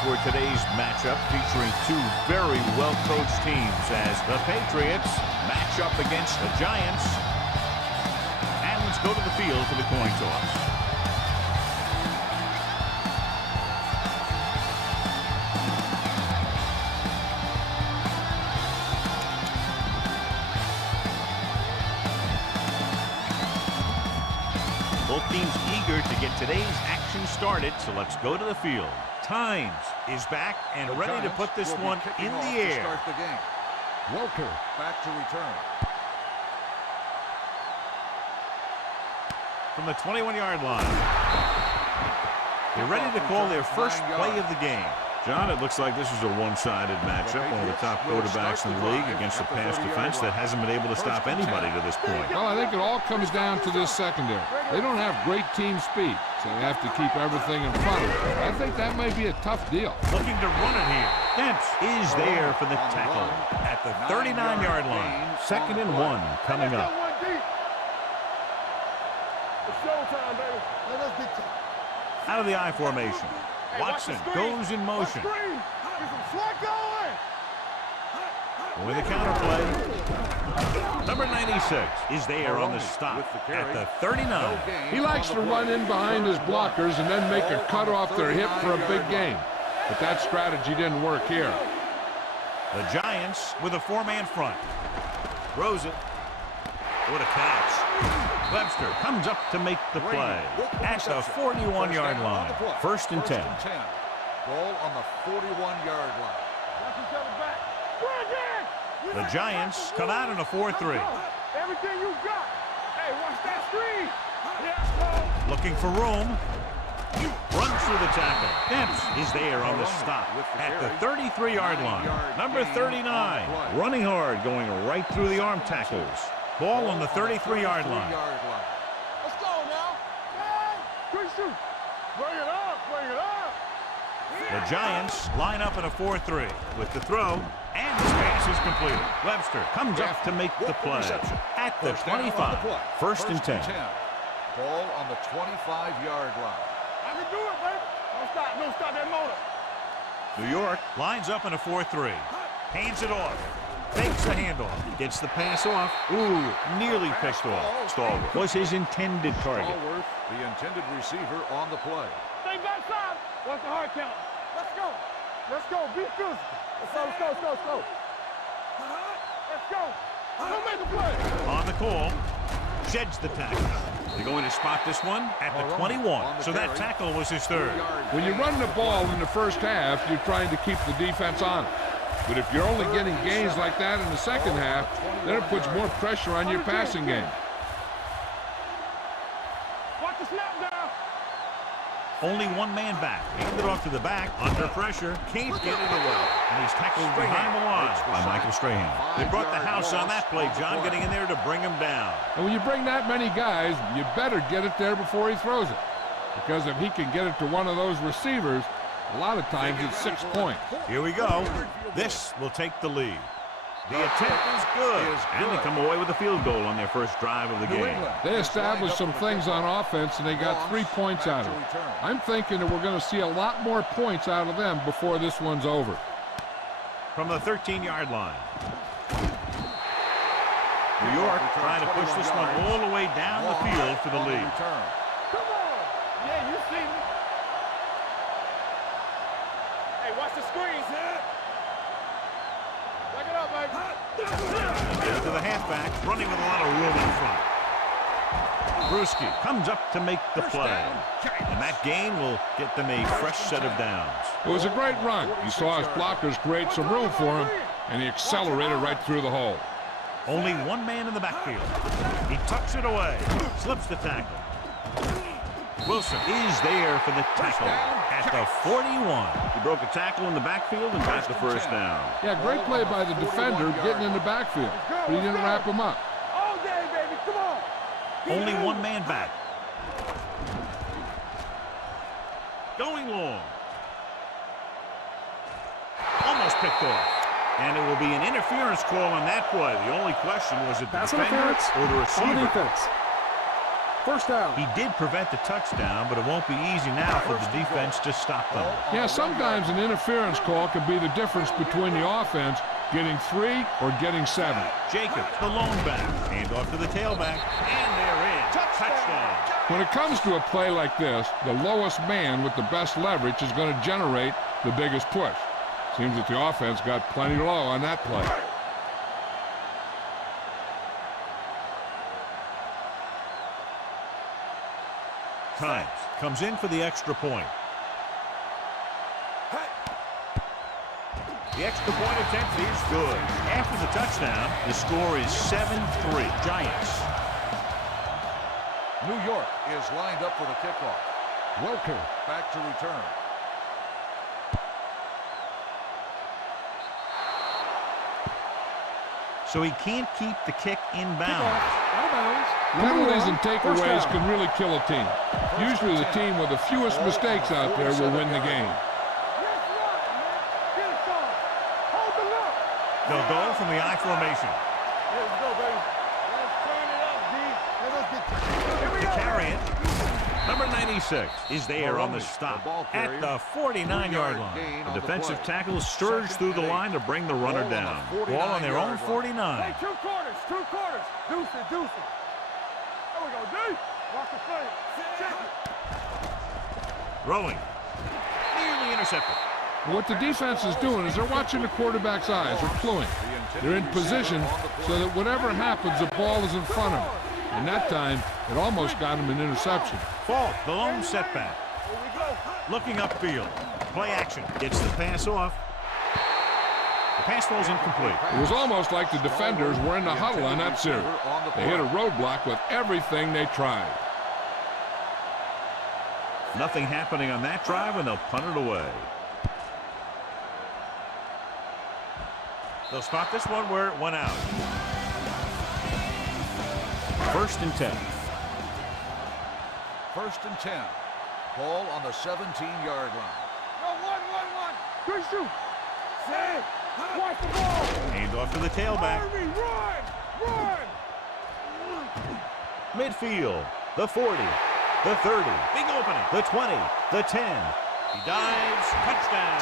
for today's matchup featuring two very well-coached teams as the Patriots match up against the Giants. And let's go to the field for the coin toss. Both teams eager to get today's action started, so let's go to the field. Times is back and ready to put this one in the air. Start the game. Welker back to return. From the 21-yard line. They're ready to call their first play of the game. John, it looks like this is a one-sided matchup. One of the top quarterbacks in the league against a pass defense that hasn't been able to stop anybody to this point. Well, I think it all comes down to this secondary. They don't have great team speed, so they have to keep everything in front of them. I think that may be a tough deal. Looking to run it here. Dent is there for the tackle at the 39-yard line. 2nd and 1 coming up. Out of the I formation. Watson goes in motion. With a counterplay. Number 96 is there on the stop at the 39. He likes to run in behind his blockers and then make a cut off their hip for a big gain. But that strategy didn't work here. The Giants with a four-man front. Throws it. What a catch. Webster comes up to make the play at the 41-yard line. 1st and 10. Ball on the 41-yard line. The Giants come out in a 4-3. Everything you got. Hey, watch that screen. Looking for room. Runs through the tackle. Dent is there on the stop at the 33-yard line. Number 39. Running hard, going right through the arm tackles. Ball on the 33-yard line. Let's go now. Quick shoot. Bring it up. Bring it up. The Giants line up in a 4-3 with the throw, and his pass is completed. Webster comes up to make the play at the 25. 1st and 10. Ball on the 25-yard line. I can do it, baby. Don't stop that motor. New York lines up in a 4-3. Hands it off. Fakes the handoff. Gets the pass off. Ooh, nearly picked off. Stallworth was his intended target. Stallworth, the intended receiver on the play. Stay backside. Watch the hard count. Let's go. Let's go. Be physical. Let's go. Let's go. Don't make the play. On the call. Sheds the tackle. They're going to spot this one at the 21. So that tackle was his 3rd. When you run the ball in the first half, you're trying to keep the defense on it. But if you're only getting gains like that in the second half, then it puts more pressure on your passing game. Watch the snap down. Only one man back. Handed off to the back. Under pressure. Can't get it away. And he's tackled behind the line by Michael Strahan. They brought the house on that play, John, getting in there to bring him down. And when you bring that many guys, you better get it there before he throws it. Because if he can get it to one of those receivers, a lot of times it's 6 points. Here we go. This will take the lead. The attempt is good. And they come away with a field goal on their first drive of the game. They established some things on offense, and they got 3 points out of it. I'm thinking that we're going to see a lot more points out of them before this one's over. From the 13-yard line. New York trying to push this one all the way down the field for the lead. Come on. Yeah, you see me. Hey, watch the screens, huh? Back it up, baby. Get it to the halfback, running with a lot of room in front. Brewski comes up to make the play. And that gain will get them a fresh set of downs. It was a great run. You saw his blockers create some room for him, and he accelerated right through the hole. Only one man in the backfield. He tucks it away. Slips the tackle. Wilson is there for the tackle at the 41. He broke a tackle in the backfield and got the first down. Yeah, great play by the defender getting in the backfield, but he didn't wrap him up. All day, baby. Come on. Only one man back. Going long. Almost picked off. And it will be an interference call on that play. The only question was it the defender or the receiver? defense. First down. He did prevent the touchdown, but it won't be easy now for the defense to stop them. Yeah, sometimes an interference call can be the difference between the offense getting 3 or getting 7. Jacobs, the lone back. Hand off to the tailback. And they're in. Touchdown. When it comes to a play like this, the lowest man with the best leverage is going to generate the biggest push. Seems that the offense got plenty low on that play. Times comes in for the extra point. The extra point attempt is good. After the touchdown, the score is 7-3. Giants. New York is lined up for the kickoff. Welker back to return. So he can't keep the kick inbounds. Penalties and takeaways can really kill a team. Usually the team with the fewest mistakes out there will win the game. They'll go from the I formation. Let's go, baby. Let's turn it up, D. To carry it. Number 96 is there on the stop at the 49-yard line. The defensive tackle surged through the line to bring the runner down. Ball on their own 49. Hey, two quarters. Deuce it. There we go, D. Watch the play. Check it. Throwing. Nearly intercepted. What the defense is doing is they're watching the quarterback's eyes. They're cluing. They're in position so that whatever happens, the ball is in front of them. And that time, it almost got him an interception. Fault, the lone setback. Looking upfield. Play action. Gets the pass off. The pass falls incomplete. It was almost like the defenders were in the huddle on that series. They hit a roadblock with everything they tried. Nothing happening on that drive, and they'll punt it away. They'll spot this one where it went out. 1st and 10. 1st and 10. Ball on the 17-yard line. Go, one. 3 shoot. Say, watch the ball. Hand off to the tailback. Run. Midfield. The 40. The 30. Big opening. The 20. The 10. He dives. Touchdown.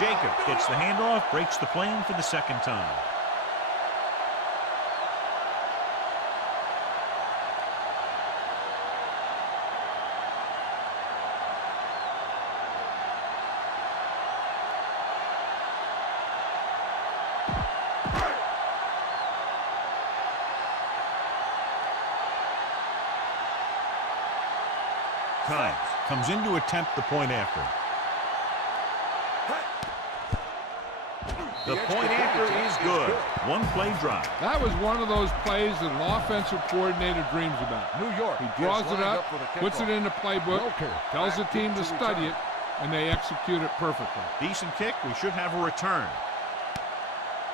Jacobs gets the handoff, breaks the plane for the second time. Times comes in to attempt the point after. The point after is good. One play drive. That was one of those plays that an offensive coordinator dreams about. New York. He draws it up, puts it in the playbook, tells the team to study it, and they execute it perfectly. Decent kick. We should have a return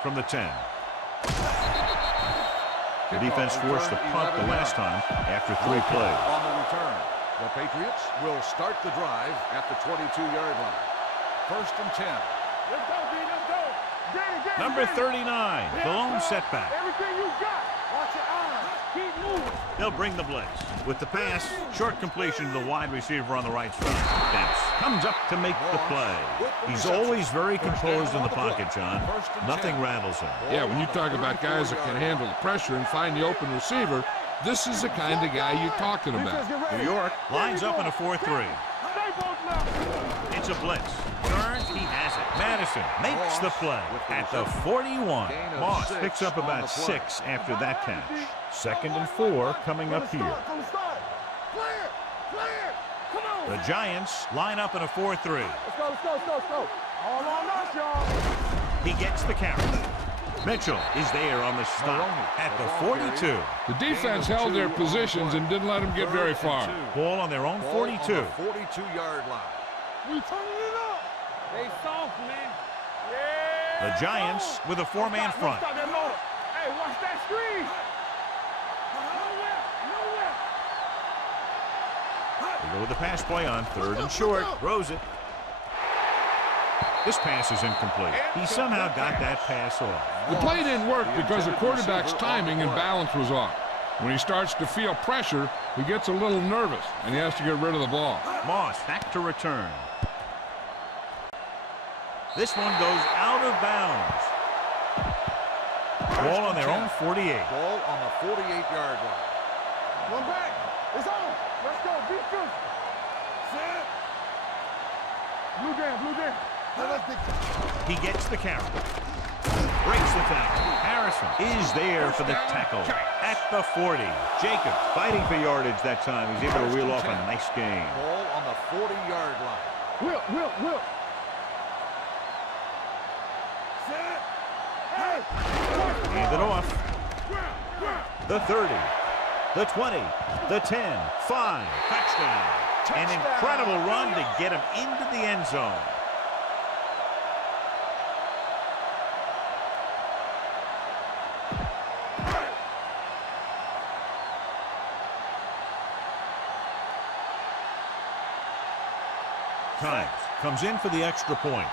from the 10. The defense forced the punt the last time after 3 plays. On the return, the Patriots will start the drive at the 22-yard line. 1st and 10. Let's go, D. Let's go. Number 39, the lone setback. Everything you got. Watch your eyes. Keep moving. They'll bring the blitz. With the pass, short completion to the wide receiver on the right side. Dempsey comes up to make the play. He's always very composed in the pocket, John. Nothing rattles him. Yeah, when you talk about guys that can handle the pressure and find the open receiver, this is the kind of guy you're talking about. New York lines up in a 4-3. It's a blitz. Turns, he has it. Madison makes the play at the 41. Moss picks up about 6 after that catch. 2nd and 4 coming up here. The Giants line up in a 4-3. Let's go. All on us, y'all. He gets the carry. Mitchell is there on the stop at the 42. The defense held their positions and didn't let them get very far. Ball on their own 42. 42-yard line. We turning it up. They soft, man. Yeah. The Giants with a 4-man front. Stop that motor. Hey, watch that screen. Nowhere. They go with the pass play on 3rd and short. Throws it. This pass is incomplete. He somehow got that pass off. The play didn't work because the quarterback's timing and balance was off. When he starts to feel pressure, he gets a little nervous, and he has to get rid of the ball. Moss back to return. This one goes out of bounds. Ball on their own 48. Ball on the 48-yard line. One back. It's on. Let's go. Beat good. Set. Blue down. He gets the carry. Breaks the tackle. Harrison is there for the tackle at the 40. Jacobs fighting for yardage that time. He's able to reel off a nice gain. Ball on the 40-yard line. Will. Set. Hey. Hand it off. The 30. The 20. The 10. 5. Touchdown. An incredible run to get him into the end zone. Times comes in for the extra point.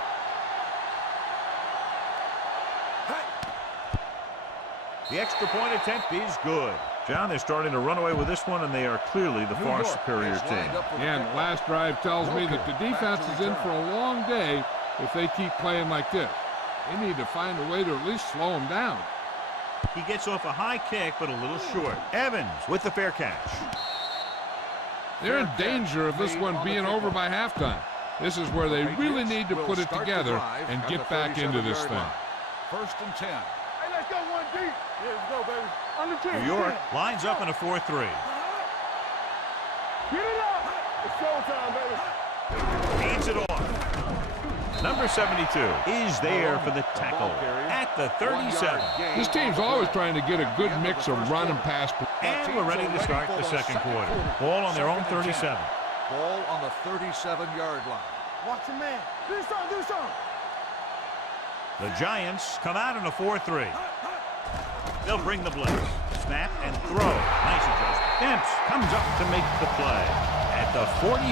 The extra point attempt is good. John, they're starting to run away with this one, and they are clearly the far superior team. And the last drive tells me that the defense is in for a long day if they keep playing like this. They need to find a way to at least slow them down. He gets off a high kick, but a little short. Evans with the fair catch. They're in danger of this one being over by halftime. This is where they really need to put it together and get back into this thing. 1st and 10. Hey, let's go one deep. Yeah, let's go, baby. Under 10. New York lines up in a 4-3. Get it up. It's showtime, baby. Hands it off. Number 72 is there for the tackle at the 37. This team's always trying to get a good mix of run and pass. And we're ready to start the second quarter. Ball on their own 37. Ball on the 37-yard line. Watch your man. Do something. The Giants come out in a 4-3. They'll bring the blitz. Snap and throw. Nice adjustment. Demps comes up to make the play. At the 45,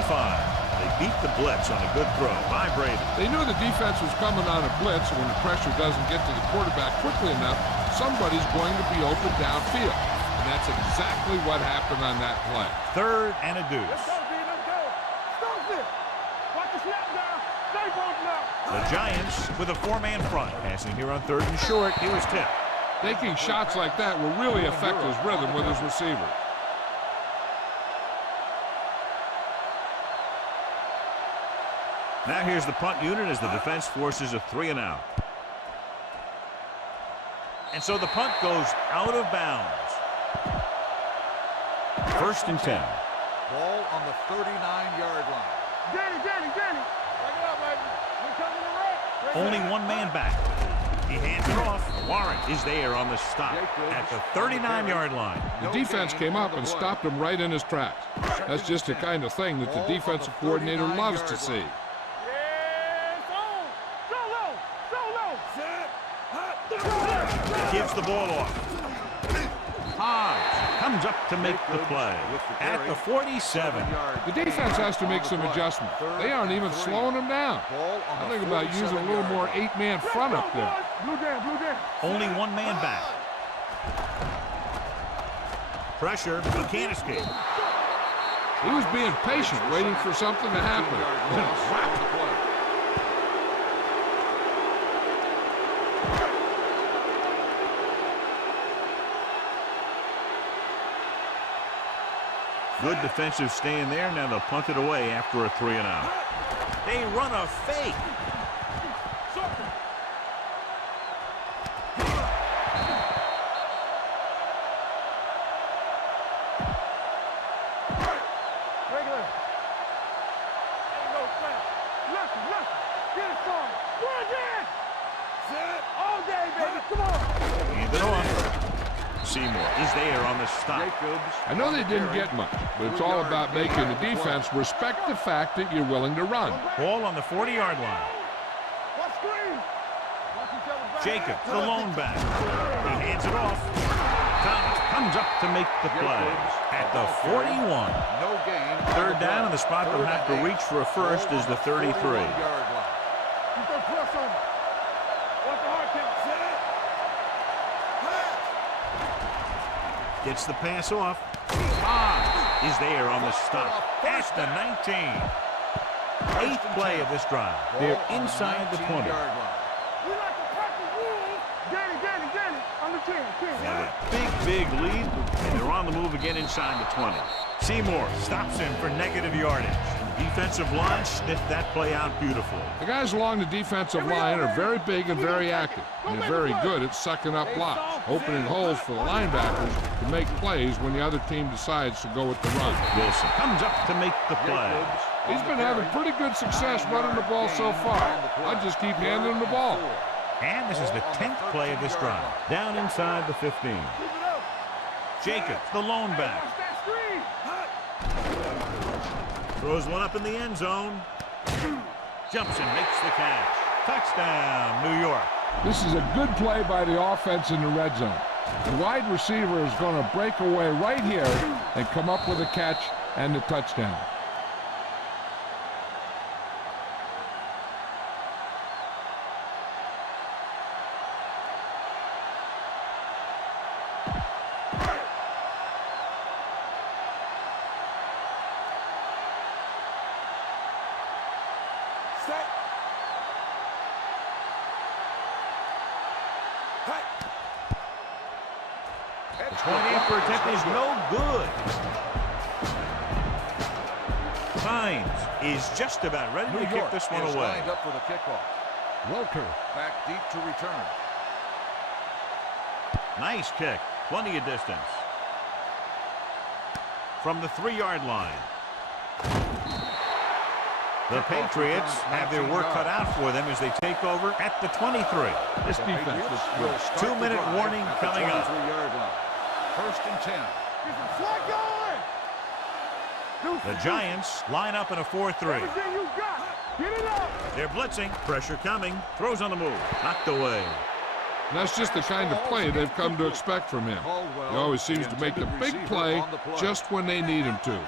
they beat the blitz on a good throw by Brady. They knew the defense was coming on a blitz, and when the pressure doesn't get to the quarterback quickly enough, somebody's going to be open downfield. And that's exactly what happened on that play. 3rd and a deuce. Let's go, D. Let's go. Stop this. Watch the snap down. Stay broken out. The Giants with a 4-man front. Passing here on 3rd and short. It was tipped. Taking shots like that will really affect his rhythm with his receiver. Now here's the punt unit as the defense forces a 3-and-out. And so the punt goes out of bounds. 1st and 10. Ball on the 39-yard line. Danny. Bring it up, baby. We're coming to wreck. Only one man back. He hands it off. Warren is there on the stop at the 39-yard line. The defense came up and stopped him right in his tracks. That's just the kind of thing that the defensive coordinator loves to see. Gives the ball off. Hobbs comes up to make the play at the 47. The defense has to make some adjustments. They aren't even slowing them down. I think about using a little more 8-man front up there. Blue down. Only one man back. Pressure, he can't escape. He was being patient, waiting for something to happen. Good defensive stand there. Now they'll punt it away after a 3-and-out. They run a fake. Regular. There you go, Frank. Look. Get it started. We're again. Set. All day, baby. Come on. Hand it off. Seymour is there on the stop. I know they didn't get much, but it's all about making the defense respect the fact that you're willing to run. Ball on the 40-yard line. Watch screen. Watch each other back. Jacobs, the lone back. He hands it off. Thomas comes up to make the play at the 41. No gain. 3rd down, and the spot they'll have to reach for a first is the 33. Keep that press on. Watch the hard count. Set. Gets the pass off. Is there on the stop at the 19. Eighth play of this drive. They're inside the 20. We like to practice rules. Get it. On the 10. They have a big lead, and they're on the move again inside the 20. Seymour stops him for negative yardage. The defensive line sniffed that play out beautifully. The guys along the defensive line are very big and very active. And they're very good at sucking up blocks, opening holes for the linebackers to make plays when the other team decides to go with the run. Wilson comes up to make the play. He's been having pretty good success running the ball so far. I just keep handing him the ball. And this is the 10th play of this drive. Down inside the 15. Jacobs, the lone back. Throws one up in the end zone. Jumps and makes the catch. Touchdown, New York. This is a good play by the offense in the red zone. The wide receiver is going to break away right here and come up with a catch and the touchdown. The 20th attempt is no good. Hines is just about ready to kick this one away. Lined up for the kickoff. Welker back deep to return. Nice kick. Plenty of distance. From the 3-yard line. The Patriots have their work cut out for them as they take over at the 23. This defense is good. 2-minute warning coming up. 23-yard line. First and 10. The Giants line up in a 4-3. Everything you got. Get it up. They're blitzing. Pressure coming. Throws on the move. Knocked away. And that's just the kind of play they've come to expect from him. He always seems to make the big play just when they need him to.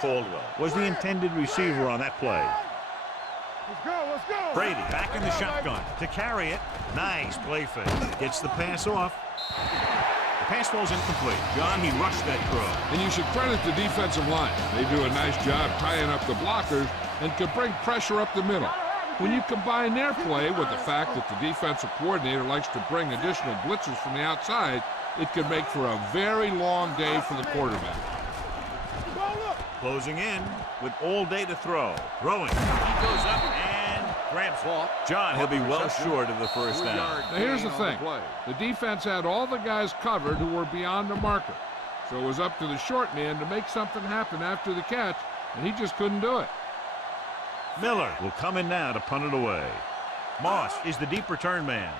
Caldwell was the intended receiver on that play. Let's go. Brady back in the shotgun to carry it. Nice play fake. Gets the pass off. The pass falls incomplete. John, he rushed that throw. And you should credit the defensive line. They do a nice job tying up the blockers and can bring pressure up the middle. When you combine their play with the fact that the defensive coordinator likes to bring additional blitzes from the outside, it can make for a very long day for the quarterback. Closing in with all day to throw. Throwing. He goes up and grabs it. John, he'll be well short of the first down. Now here's the thing. The defense had all the guys covered who were beyond the marker. So it was up to the short man to make something happen after the catch, and he just couldn't do it. Miller will come in now to punt it away. Moss is the deep return man.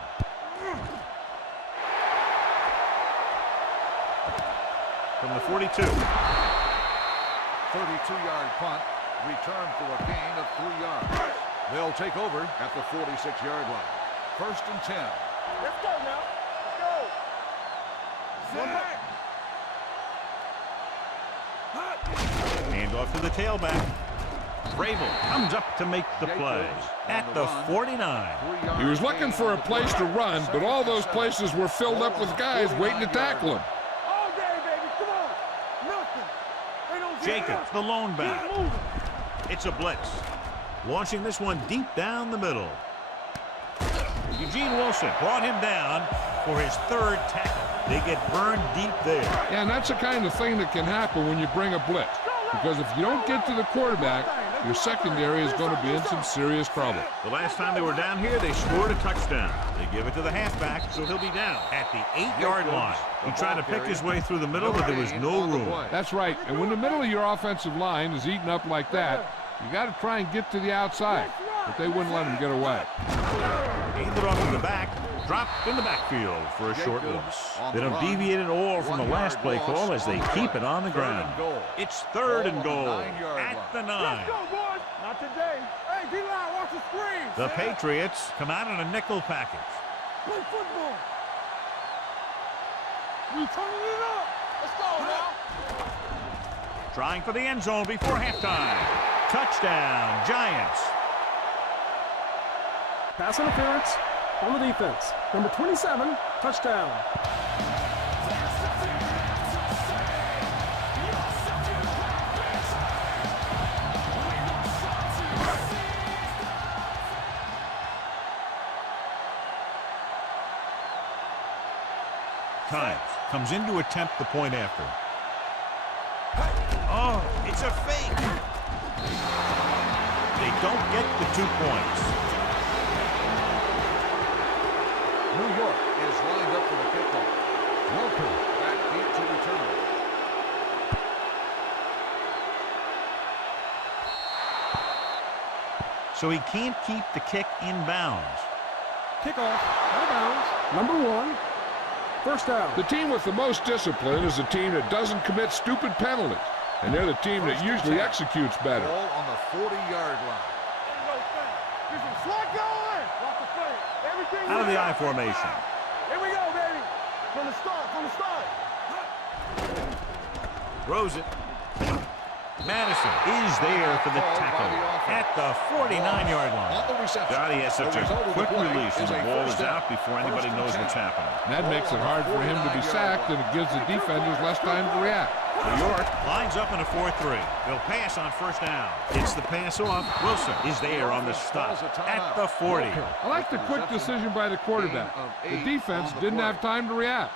From the 42. 32-yard punt, return for a gain of 3 yards. They'll take over at the 46-yard line. First and 10. Let's go now. Hand off to the tailback. Vrabel comes up to make the play at the 49. He was looking for a place to run, but all those places were filled up with guys waiting to tackle him. All day, baby. Come on. Nothing. Jacobs, the lone back. It's a blitz. Launching this one deep down the middle. Eugene Wilson brought him down for his 3rd tackle. They get burned deep there. Yeah, and that's the kind of thing that can happen when you bring a blitz. Because if you don't get to the quarterback, your secondary is going to be in some serious trouble. The last time they were down here, they scored a touchdown. They give it to the halfback, so he'll be down at the 8-yard line. He tried to pick his way through the middle, but there was no room. That's right. And when the middle of your offensive line is eaten up like that, you got to try and get to the outside. But they wouldn't let him get away. Handed off to the back. Dropped in the backfield for a short loss. They don't deviate at all from the last play call as they keep it on the ground. It's 3rd and goal at the 9. Let's go, boys. Not today. Hey, D-line, watch the screen. The Patriots come out in a nickel package. Play football. We turning it up. Let's go now. Trying for the end zone before halftime. Touchdown, Giants. Pass interference on the defense. Number 27, touchdown. times. Comes in to attempt the point after. Oh, it's a fake. They don't get the 2 points. New York is lined up for the kickoff. Welker back deep to return. So he can't keep the kick in bounds. Kickoff, out of bounds, number 1. First down. The team with the most discipline is the team that doesn't commit stupid penalties. And they're the team that usually executes better. Ball on the 40-yard line. Out of the I formation. Here we go, baby. From the start, Throws it. Madison is there for the tackle at the 49-yard line. God, he has such a quick release, and the ball is out before anybody knows what's happening. That makes it hard for him to be sacked, and it gives the defenders less time to react. New York lines up in a 4-3. They'll pass on first down. It's the pass off. Wilson is there on the stop at the 40. I like the quick decision by the quarterback. The defense didn't have time to react.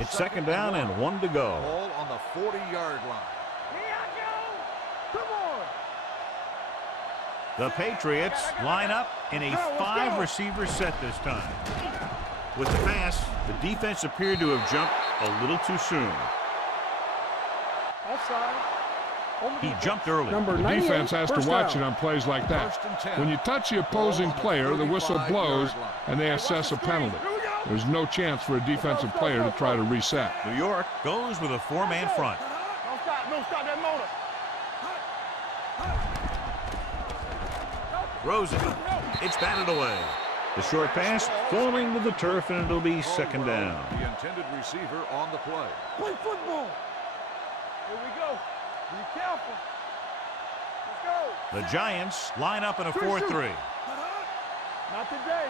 It's second down and 1 to go. Ball on the 40-yard line. Here I go. Come on. The Patriots line up in a 5-receiver set this time. With the pass, the defense appeared to have jumped a little too soon. Offside. He jumped early. Number The 98, defense has to first watch down. it on plays like that. 1st and 10. When you touch the opposing player, the whistle blows, and they assess a penalty. There's no chance for a defensive player to try to reset. New York goes with a 4-man front. Don't stop that motor. Throws it. It's batted away. The short pass falling to the turf, and it'll be second down. The intended receiver on the play. Play football. Here we go. Be careful. Let's go. The Giants line up in a 4-3. Not today.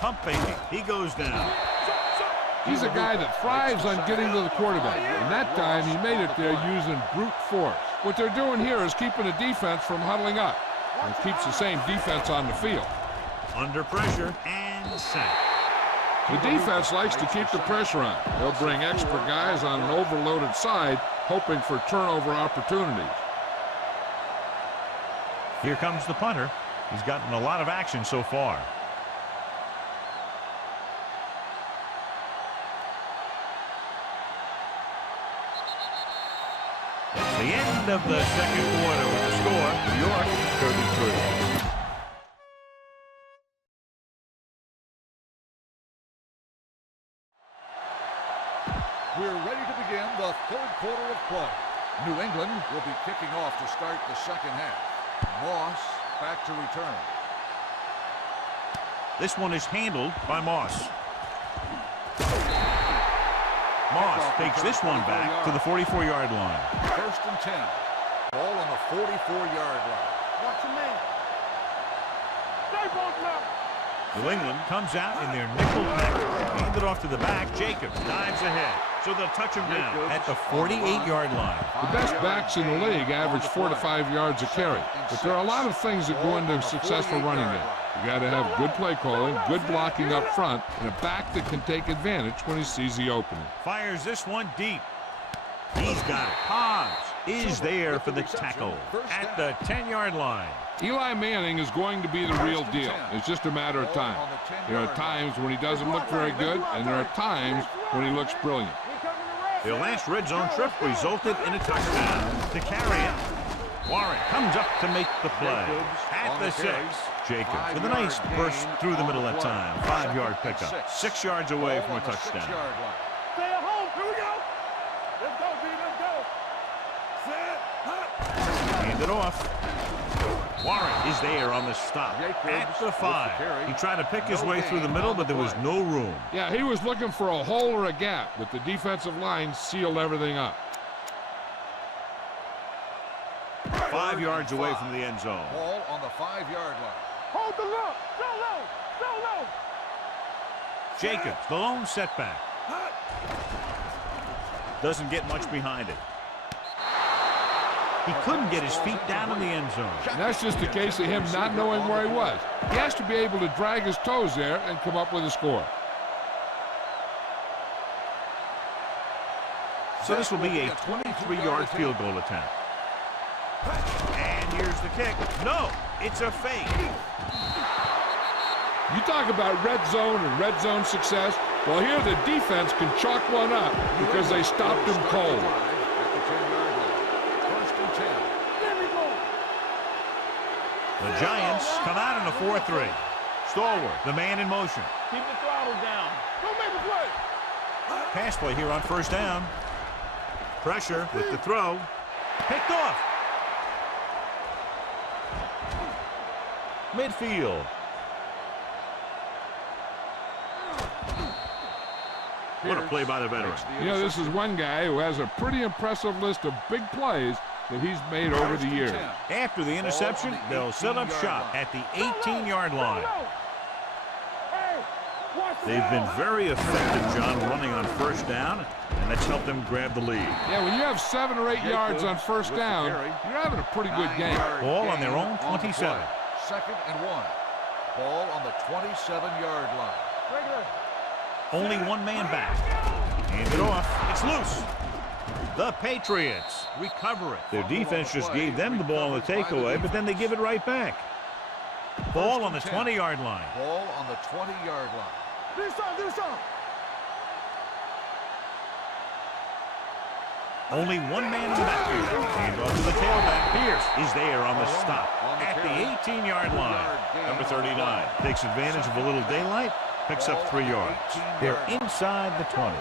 Pump faking. He goes down. He's a guy that thrives on getting to the quarterback, and that time he made it there using brute force. What they're doing here is keeping the defense from huddling up, and it keeps the same defense on the field. Under pressure and sack. The defense likes to keep the pressure on. They'll bring extra guys on an overloaded side, hoping for turnover opportunities. Here comes the punter. He's gotten a lot of action so far. It's the end of the second quarter with the score, New York 33. We're ready to begin the 3rd quarter of play. New England will be kicking off to start the second half. Moss back to return. This one is handled by Moss. Moss takes this one back to the 44-yard line. 1st and 10. Ball on the 44-yard line. Watch your man. Stay both now. New England comes out in their nickel package. Hand it off to the back. Jacobs dives ahead. So they'll touch him down at the 48-yard line. The best backs in the league average 4 to 5 yards a carry, but there are a lot of things that go into a successful running game. You got to have good play calling, good blocking up front, and a back that can take advantage when he sees the opening. Fires this one deep. He's got it. Hobbs is there for the tackle at the 10-yard line. Eli Manning is going to be the real deal. It's just a matter of time. There are times when he doesn't look very good, and there are times when he looks brilliant. The last red zone trip resulted in a touchdown. To carry it, Warren comes up to make the play at the 6. Jacobs with a nice burst through the middle that time. 5-yard pickup. 6 yards away from a touchdown. Stay at home. Here we go. Let's go, B. Let's go. Set. Hut. Hand it off. Warren is there on the stop at the 5. He tried to pick his way through the middle, but there was no room. Yeah, he was looking for a hole or a gap, but the defensive line sealed everything up. 5 yards away from the end zone. Ball on the 5-yard line. Hold the look. Go low. Go low. Jacobs, the lone setback. Doesn't get much behind it. He couldn't get his feet down in the end zone. And that's just a case of him not knowing where he was. He has to be able to drag his toes there and come up with a score. So this will be a 23-yard field goal attempt. And here's the kick. No, it's a fake. You talk about red zone and red zone success. Well, here the defense can chalk one up because they stopped him cold. The Giants come out in a 4-3. Stalwart, the man in motion. Keep the throttle down. Don't make a play. Pass play here on first down. Pressure with the throw. Picked off. Midfield. What a play by the veteran. You know, this is one guy who has a pretty impressive list of big plays that he's made over the years. After the interception, they'll set up shop at the 18-yard line. They've been very effective, John, running on first down, and that's helped them grab the lead. Yeah, when you have 7 or 8 yards on first down, you're having a pretty good game. Ball on their own 27. 2nd and 1. Ball on the 27-yard line. Only one man back. Hand it off. It's loose. The Patriots recover it. Their defense just gave them the ball on the takeaway, but then they give it right back. Ball on the 20-yard line. Ball on the 20-yard line. Do something. Only one man in the backfield. Hand off to the tailback. Pierce is there on the stop at the 18-yard line. Number 39 takes advantage of a little daylight, picks up 3 yards. They're inside the 20.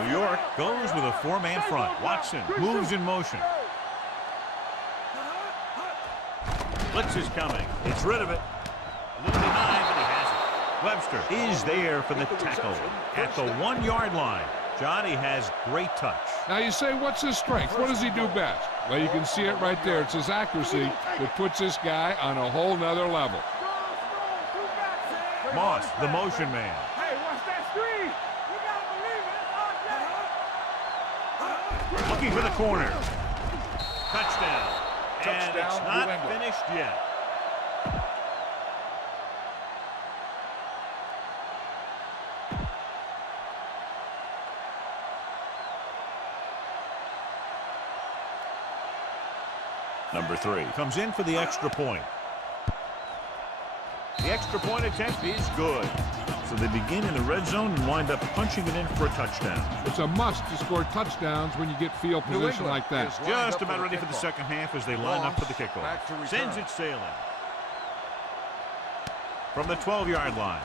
New York goes with a 4-man front. Watson moves in motion. Blitz is coming. It's rid of it. A little denied, but he has it. Webster is there for the tackle at the 1-yard line. Johnny has great touch. Now you say, what's his strength? What does he do best? Well, you can see it right there. It's his accuracy that puts this guy on a whole nother level. Moss, the motion man. Hey, watch that screen. You gotta believe it. Looking for the corner. Touchdown. And Touchdown, it's New not England. finished yet. Number 3 comes in for the extra point. The extra point attempt is good. So they begin in the red zone and wind up punching it in for a touchdown. It's a must to score touchdowns when you get field position like that. Just about ready for the second half as they line up for the kickoff. Sends it sailing. From the 12-yard line.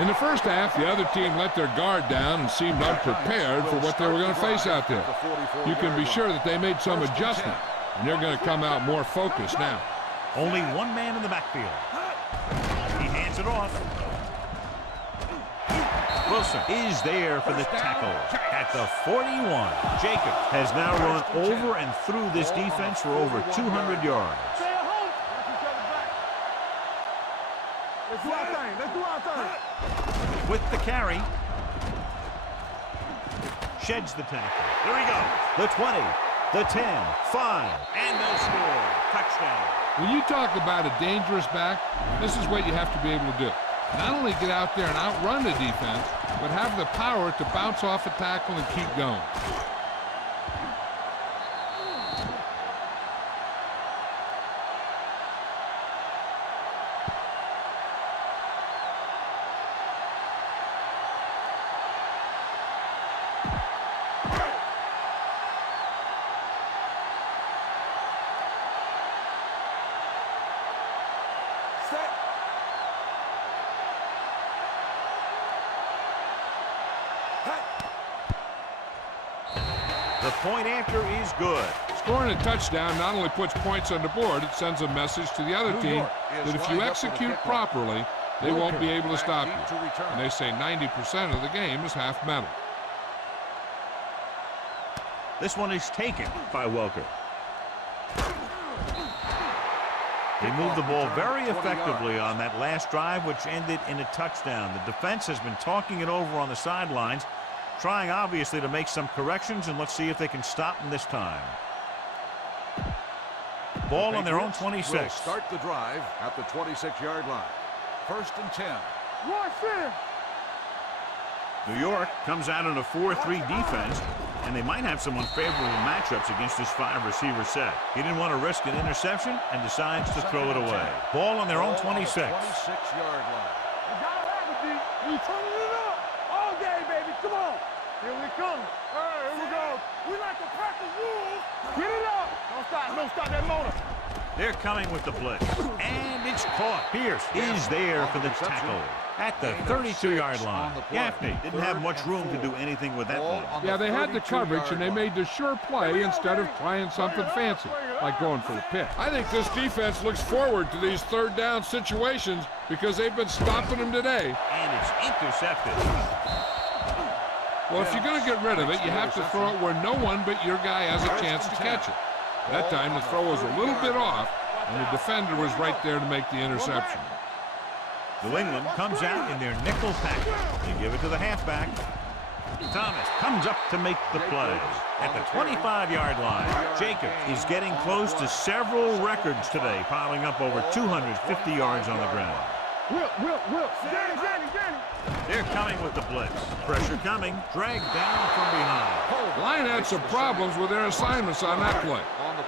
In the first half, the other team let their guard down and seemed unprepared for what they were going to face out there. You can be sure that they made some adjustment, and they're going to come out more focused now. Only one man in the backfield. He hands it off. Wilson is there for the tackle at the 41. Jacob has now run over and through this defense for over 200 yards. Let's do our thing. With the carry. Sheds the tackle. There he goes. The 20, the 10, 5, and they'll score. Touchdown. When you talk about a dangerous back, this is what you have to be able to do. Not only get out there and outrun the defense, but have the power to bounce off a tackle and keep going. The point after is good. Scoring a touchdown not only puts points on the board, it sends a message to the other team that if you execute properly, they won't be able to stop you. And they say 90% of the game is half mental. This one is taken by Welker. They moved the ball very effectively on that last drive, which ended in a touchdown. The defense has been talking it over on the sidelines, Trying, obviously, to make some corrections, and let's see if they can stop them this time. Ball on their own 26. Will start the drive at the 26-yard line. 1st and 10. New York comes out in a 4-3 defense, and they might have some unfavorable matchups against this 5-receiver set. He didn't want to risk an interception and decides to throw it away. Ball on their own 26. 26-yard line. You gotta have it, D. We turning it up all day, baby. Come on. Here we come. Here we go. We like to practice rules. Get it up. Don't stop that motor. They're coming with the blitz, and it's caught. Pierce is there for the tackle at the 32-yard line. Gaffney didn't have much room to do anything with that one. Yeah, they had the coverage, and they made the sure play instead of trying something fancy, like going for the pick. I think this defense looks forward to these third down situations because they've been stopping them today. And it's intercepted. Well, if you're going to get rid of it, you have to throw it where no one but your guy has a chance to catch it. That time, the throw was a little bit off, and the defender was right there to make the interception. New England comes out in their nickel package. They give it to the halfback. Thomas comes up to make the play. At the 25-yard line, Jacobs is getting close to several records today, piling up over 250 yards on the ground. Will. Danny. They're coming with the blitz. Pressure coming. Dragged down from behind. Line had some problems with their assignments on that play.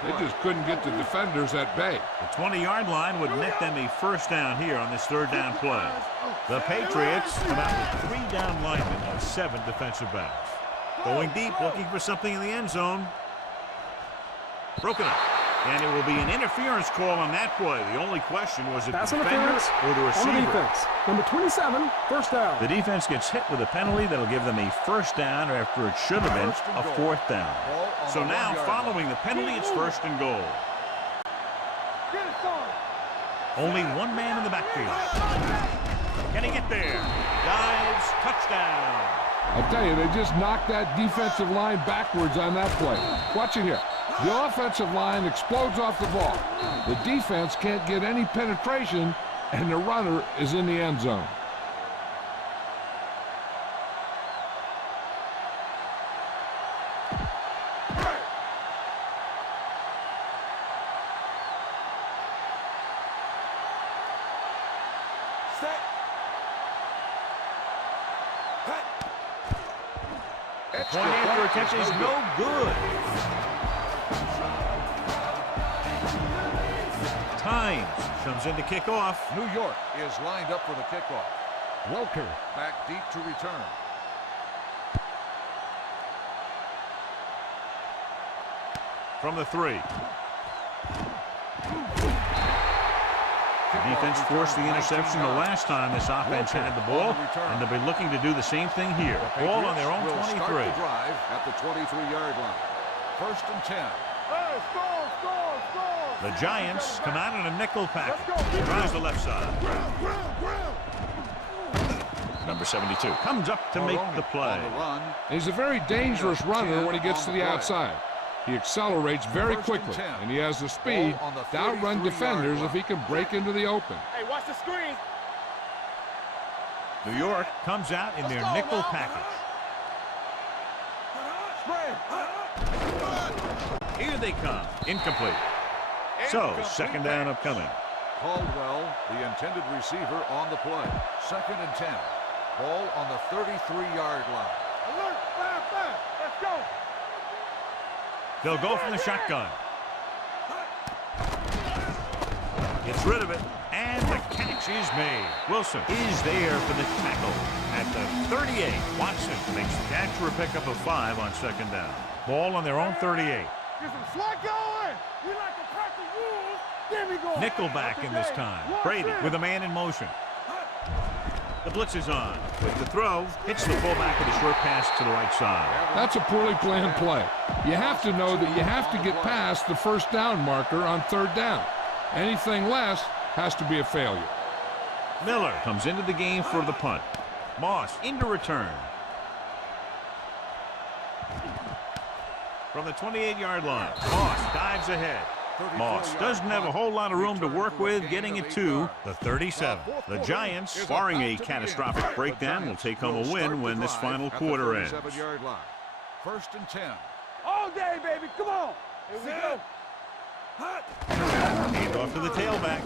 They just couldn't get the defenders at bay. The 20-yard line would net them a first down here on this third down play. The Patriots come out with 3 down linemen and 7 defensive backs. Going deep, looking for something in the end zone. Broken up. And it will be an interference call on that play. The only question was if the defender or the receiver. On the defense. Number 27, first down. The defense gets hit with a penalty that'll give them a first down after it should have been a 4th down. So now, following the penalty, it's 1st and goal. Only one man in the backfield. Can he get there? Dives, touchdown. I tell you, they just knocked that defensive line backwards on that play. Watch it here. The offensive line explodes off the ball. The defense can't get any penetration, and the runner is in the end zone. Point after attempt is no good. Times comes in to kick off. New York is lined up for the kickoff. Welker. Back deep to return. From the 3. The defense forced the interception the last time this offense had the ball, and they'll be looking to do the same thing here. Ball on their own 23. Start the drive at the 23-yard line. 1st and 10. Score. The Giants come out in a nickel package. Tries the left side. Number 72 comes up to make the play. He's a very dangerous runner when he gets to the outside. He accelerates very quickly, and he has the speed to outrun defenders if he can break into the open. Hey, watch the screen. New York comes out in their nickel package. Here they come. Incomplete. So, 2nd down upcoming. Caldwell, the intended receiver, on the play. 2nd and 10. Ball on the 33-yard line. Alert, fire. Let's go. They'll go from the shotgun. Gets rid of it, and the catch is made. Wilson is there for the tackle at the 38. Watson makes the catch for a pickup of 5 on 2nd down. Ball on their own 38. Get some slack going. We like to practice rules. There we go. Nickelback in this time. Brady with a man in motion. The blitz is on. With the throw, hits the fullback with a short pass to the right side. That's a poorly planned play. You have to know that you have to get past the first down marker on 3rd down. Anything less has to be a failure. Miller comes into the game for the punt. Moss into return. From the 28-yard line, Moss dives ahead. Moss doesn't have a whole lot of room to work with, getting it to the 37. The Giants, barring a catastrophic breakdown, will take home a win when this final quarter ends. First and 10. All day, baby. Come on. Here we go. Hand off to the tailback.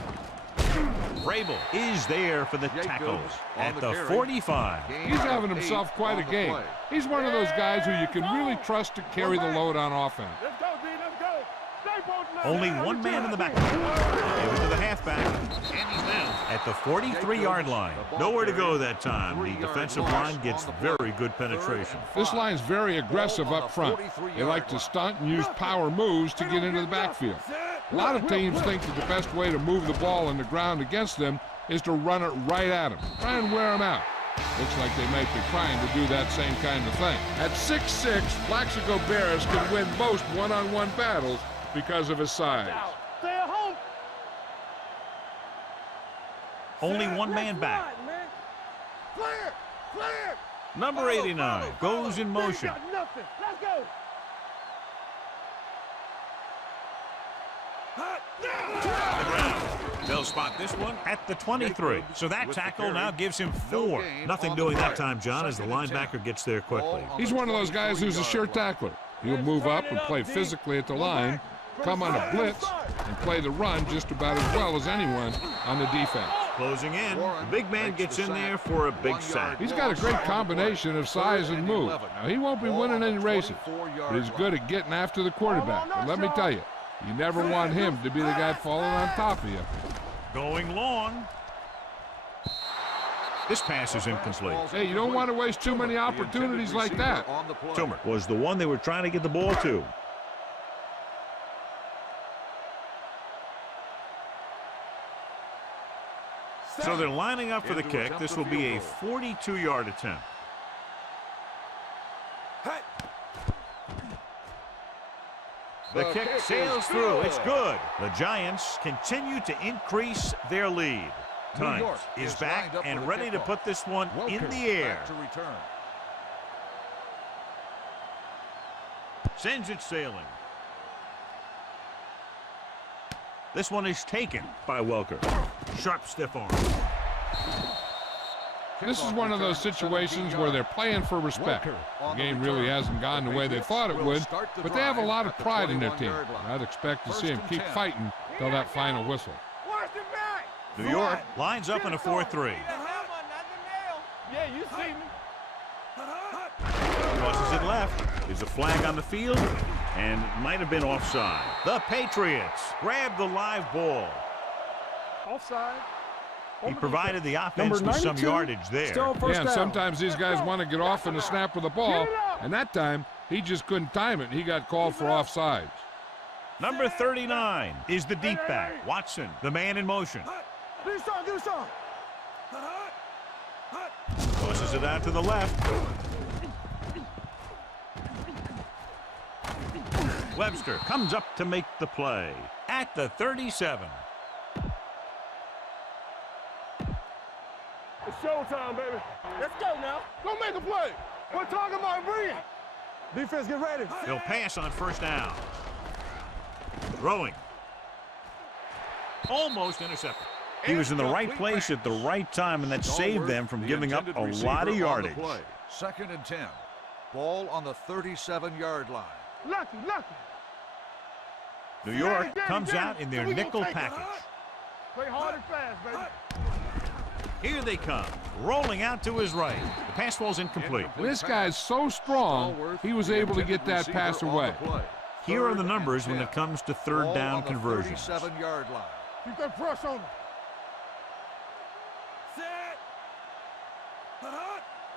Vrabel is there for the tackle at the 45. He's having himself quite a game. He's one of those guys who you can really trust to carry the load on offense. Let's go, D. Let's go. Stay both. Only one man in the back. Give it to the halfback. And he's now at the 43-yard line. Nowhere to go that time. The defensive line gets very good penetration. This line's very aggressive up front. They like to stunt and use power moves to get into the backfield. A lot of teams think that the best way to move the ball on the ground against them is to run it right at them. Try and wear them out. Looks like they might be trying to do that same kind of thing. At 6'6", Plaxico Bears can win most one-on-one battles because of his size. Stay at home. Only one man back. Clear. Clear. Number 89 goes in motion. Got nothing. Let's go. They'll spot this one at the 23. So that tackle now gives him 4. Nothing doing that time, John, as the linebacker gets there quickly. He's one of those guys who's a sure tackler. He'll move up and play physically at the line, come on a blitz, and play the run just about as well as anyone on the defense. Closing in, the big man gets in there for a big sack. He's got a great combination of size and move. Now, he won't be winning any races, but he's good at getting after the quarterback. And let me tell you, you never want him to be the guy falling on top of you. Going long. This pass is incomplete. Hey, you don't want to waste too many opportunities like that. Toomer was the one they were trying to get the ball to. So they're lining up for the kick. This will be a 42-yard attempt. The kick sails through. It's good. The Giants continue to increase their lead. Tynes is back and ready to put this one in the air. Sends it sailing. This one is taken by Welker. Sharp, stiff arm. This is one of those situations where they're playing for respect. The game really hasn't gone the way they thought it would, but they have a lot of pride in their team. I'd expect to see them keep fighting till that final whistle. New York lines up in a 4-3. Yeah, you see me. Crosses it left. There's a flag on the field, and might have been offside. The Patriots grab the live ball. Offside. He provided the offense with some yardage there. Yeah, and sometimes these guys want to get off in the snap of the ball, and that time he just couldn't time it, and he got called for offsides. Number 39 is the deep back. Watson, the man in motion. Tosses it out to the left. Webster comes up to make the play at the 37. It's showtime, baby. Let's go now. Go make a play. We're talking about bringing. Defense, get ready. He'll pass on first down. Throwing. Almost intercepted. He was in the right place at the right time, and that saved them from giving up a lot of yardage. Second and 10. Ball on the 37-yard line. Lucky. New York comes out in their nickel package. Play hard and fast, baby. Here they come, rolling out to his right. The pass ball's incomplete. This guy's so strong, he was able to get that pass away. Here are the numbers when it comes to third down conversions. 37-yard line. Keep that pressure on him.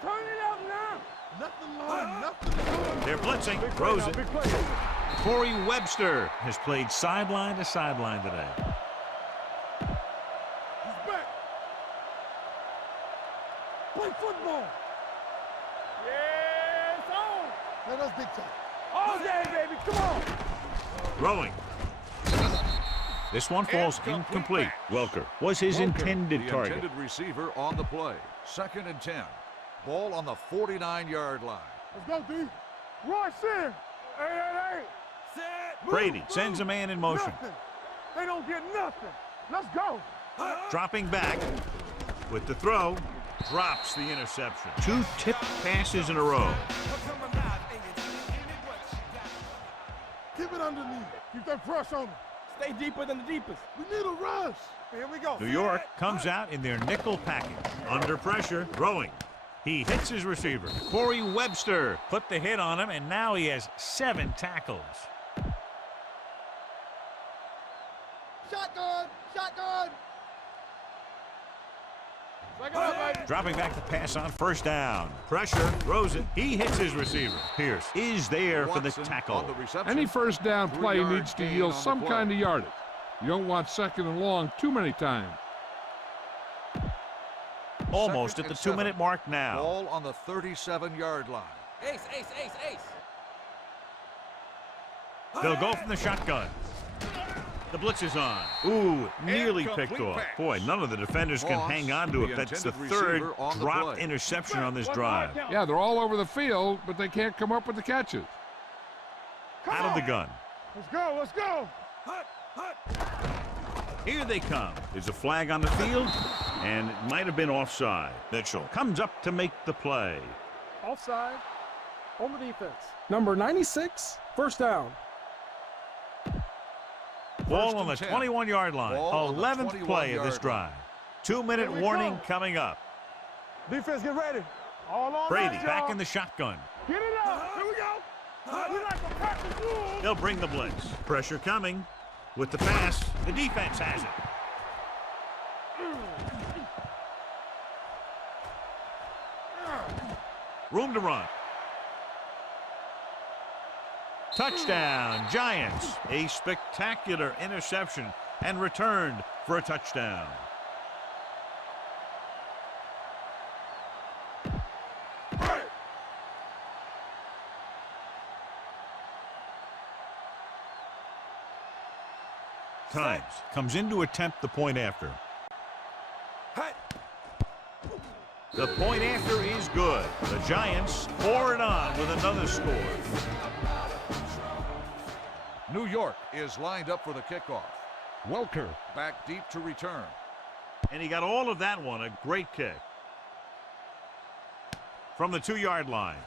Turn it up now. Nothing. They're blitzing. Throws it. Corey Webster has played sideline to sideline today. He's back. Play football. Yeah, it's on. Man, that's big time. All day, baby. Come on. Throwing. This one falls incomplete. Welker was his intended target. Intended receiver on the play. Second and 10. Ball on the 49-yard line. Let's go, D. Rush in. Hey. Brady sends a man in motion. Nothing. They don't get nothing. Let's go. Dropping back with the throw. Drops the interception. 2 tipped passes in a row. Keep it underneath. Keep that pressure on them. Stay deeper than the deepest. We need a rush. Here we go. New York comes out in their nickel package. Under pressure, throwing. He hits his receiver. Corey Webster put the hit on him, and now he has 7 tackles. Shotgun. Shotgun. Dropping back to pass on first down. Pressure, throws it. He hits his receiver. Pierce is there for the tackle. Any first down play needs to yield some kind of yardage. You don't want second and long too many times. Almost at the 2-minute mark now. Ball on the 37-yard line. Ace, ace, ace, ace. They'll go from the shotgun. The blitz is on. Ooh, nearly picked off. Boy, none of the defenders can hang on to it. That's the 3rd dropped interception on this drive. Yeah, they're all over the field, but they can't come up with the catches. Out of the gun. Let's go. Let's go. Here they come. There's a flag on the field, and it might have been offside. Mitchell comes up to make the play. Offside on the defense. Number 96, first down. Ball on the 21-yard line. 11th play of this drive. 2-minute warning coming up. Defense, get ready. All on Brady us, back y'all. in the shotgun. Get it up. Here we go. We like to practice rules. They'll bring the blitz. Pressure coming. With the pass, the defense has it. Room to run. Touchdown, Giants. A spectacular interception and returned for a touchdown. Times comes in to attempt the point after. The point after is good. The Giants pour it on with another score. New York is lined up for the kickoff. Welker. Back deep to return. And he got all of that one. A great kick. From the 2-yard line.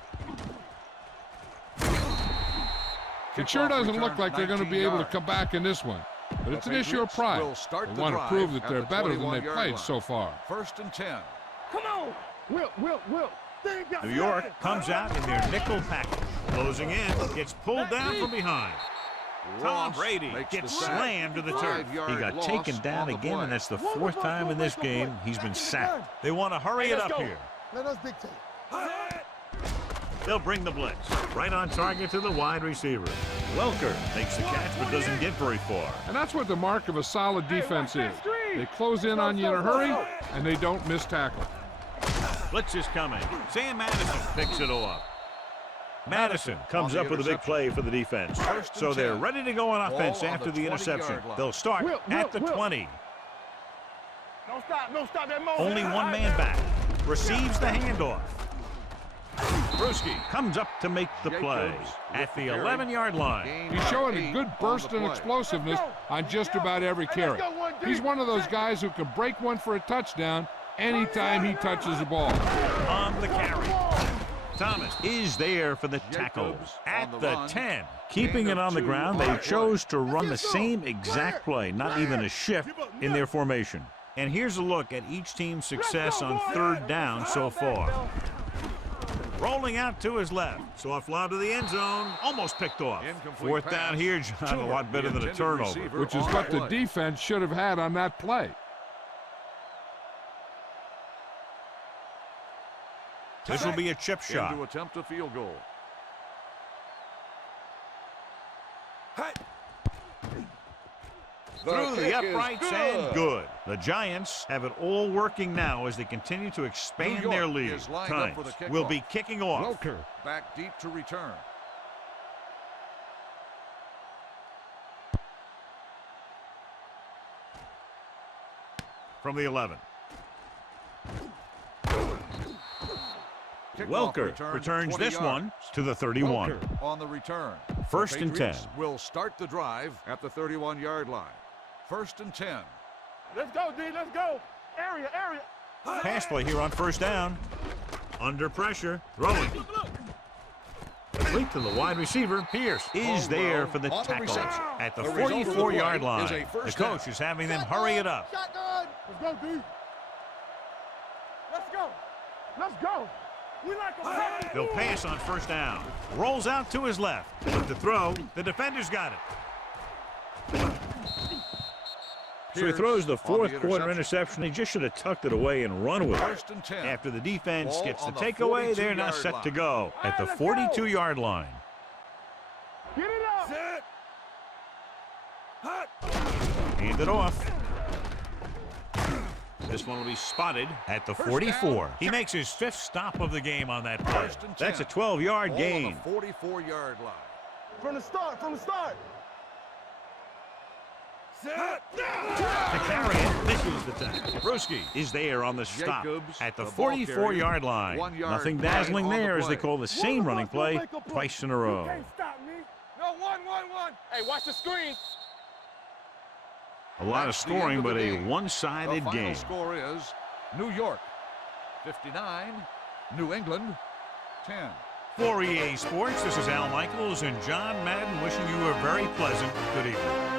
It sure doesn't look like they're going to be able to come back in this one. But it's an issue of pride. They want to prove that they're better than they played so far. 1st and 10. Come on. Will. New York comes out in their nickel package. Closing in. Gets pulled down from behind. Tom Brady gets slammed to the turf. He got taken down again, and that's the 4th time in this game he's been sacked. They want to hurry it up here. Let us dictate. They'll bring the blitz. Right on target to the wide receiver. Welker makes the catch but doesn't get very far. And that's what the mark of a solid defense is. They close in on you in a hurry, and they don't miss tackle. Blitz is coming. Sam Madison picks it off. Madison comes up with a big play for the defense. So they're ready to go on offense after the interception. They'll start at the 20. Don't stop that motion. Only one man back. Receives the handoff. Brewski comes up to make the play at the 11-yard line. He's showing a good burst and explosiveness on just about every carry. He's one of those guys who can break one for a touchdown anytime he touches the ball. On the carry. Thomas is there for the tackle at the 10. Keeping it on the ground, they chose to run the same exact play, not even a shift in their formation. And here's a look at each team's success on 3rd down so far. Rolling out to his left. Soft lob to the end zone. Almost picked off. 4th down here, John, a lot better than a turnover. Which is what the defense should have had on that play. This will be a chip shot. To attempt a field goal. Through the uprights and good. The Giants have it all working now as they continue to expand their lead. Times will be kicking off. Welker. Back deep to return. From the 11. Welker returns this one to the 31. On the return. First and 10. Will start the drive at the 31-yard line. First and 10. Let's go, D. Let's go. Area. Pass play here on first down. Under pressure. Throwing. Complete to the wide receiver. Pierce is there for the tackle at the 44-yard line. The coach is having them hurry it up. Shotgun. Let's go, D. Let's go. We like a They'll pass on first down. Rolls out to his left. With the throw, the defender's got it. So he throws the fourth quarter interception. He just should have tucked it away and run with it. After the defense gets the takeaway, they're now set to go at the 42-yard line. Get it up. Set. Hot. Hand it off. This one will be spotted at the 44. He makes his fifth stop of the game on that play. That's a 12-yard gain. On the 44-yard line. From the start. Set. To carry it, this is the tackle. Bruschi is there on the stop at the 44-yard line. Nothing dazzling there as they call the same running play twice in a row. You can't stop me. No, one. Hey, watch the screen. A lot of scoring, but a one-sided game. The final score is New York 59, New England 10. For EA Sports, this is Al Michaels and John Madden wishing you a very pleasant good evening.